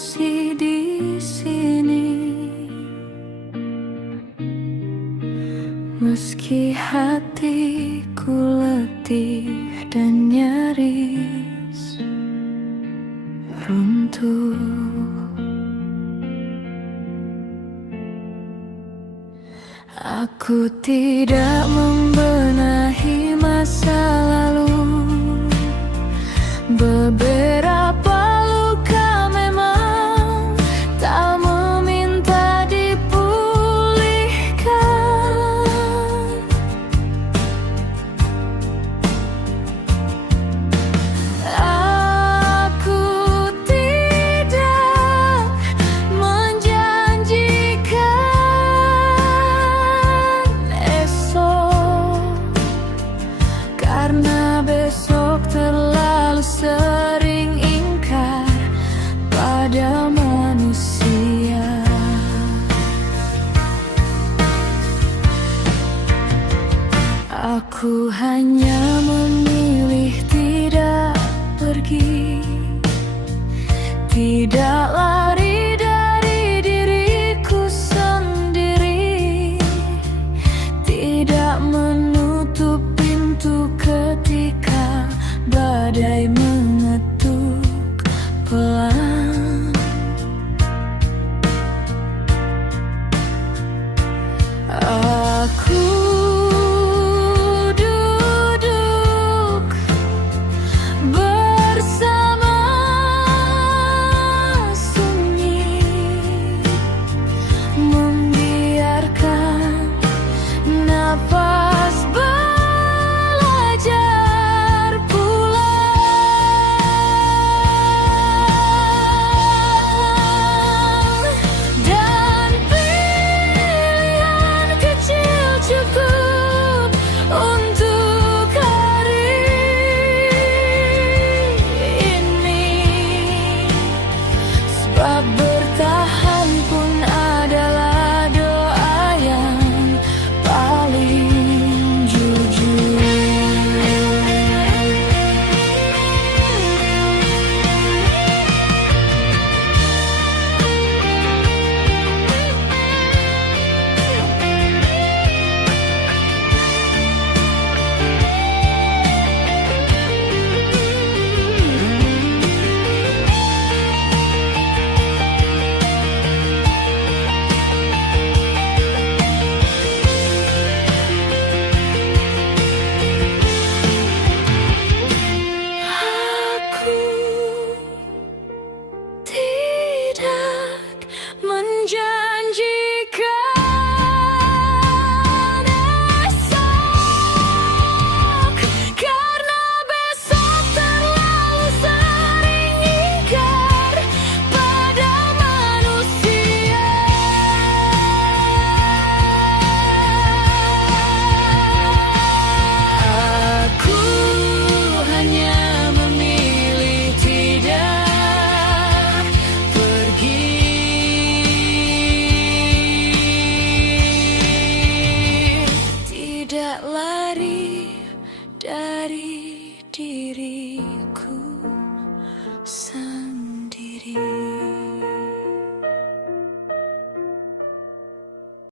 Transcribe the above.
masih di sini. Meski hatiku letih dan nyaris runtuh, aku tidak membenahi masa lalu. Beberapa luka memang tak meminta dipulihkan. Aku tidak menjanjikan esok, karena besok terlalu sering ingkar pada manusia. Aku hanya memilih tidak pergi, tidak lari dari diriku sendiri, tidak menutup pintu ketika badai mengetuk pelan. Aku duduk bersama sunyi, membiarkan nafas belajar pulang. Dan pilihan kecil cukup untuk hari ini, sebab bertahan pun adalah doa yang paling jujur. Aku tidak menjanjikan